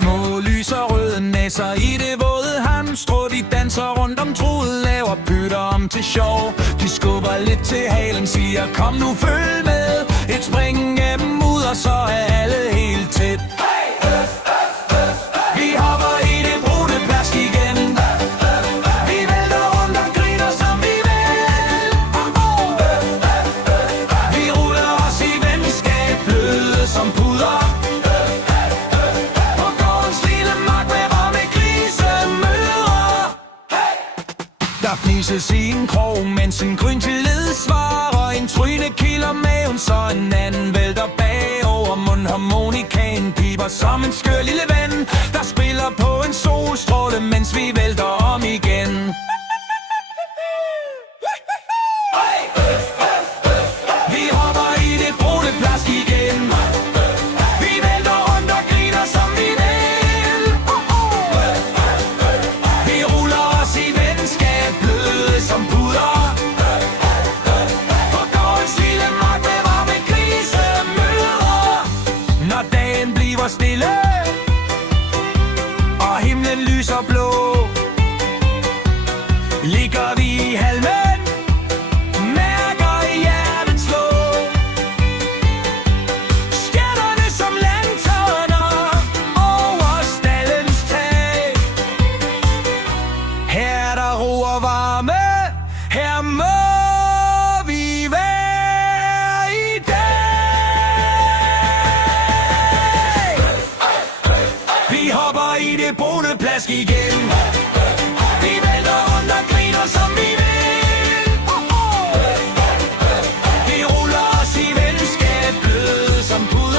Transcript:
Små lys og røde næser i det våde hamstrå. De danser rundt om truet, laver pytter om til sjov. De skubber lidt til halen, siger kom nu følg med. Et spring gennem mudder, så er alle helt tæt. Vi hopper i det brune plask igen. Vi vælter rundt og griner som vi vil. Vi ruller os i venskab, bløde som puder. På gårdens lille mark med varme grisemødre. Der fnises i en krog, mens en gryn til led svarer. En tryne kilder maven, så en anden vælter bagover. Mundharmonikaen piber som en skør lille ven, der spiller på en solstråle, mens vi vælter om igen. Vi hopper i det brune plask igen. Vi vælter rundt og griner som vi vil. Vi ruller os i venskab, bløde som puder. På gårdens lille mark med varme grisemødre. Når dagen bliver stille og himlen lyser blå, ligger vi i halmen, mærker hjertet slå. Stjernerne som lanterner over stallens tag. Her er der ro og varme, her må vi være i dag. Vi hopper i det brune plask igen. Vi vælter rundt og griner som vi vil. Vi ruller os i venskab, bløde som puder.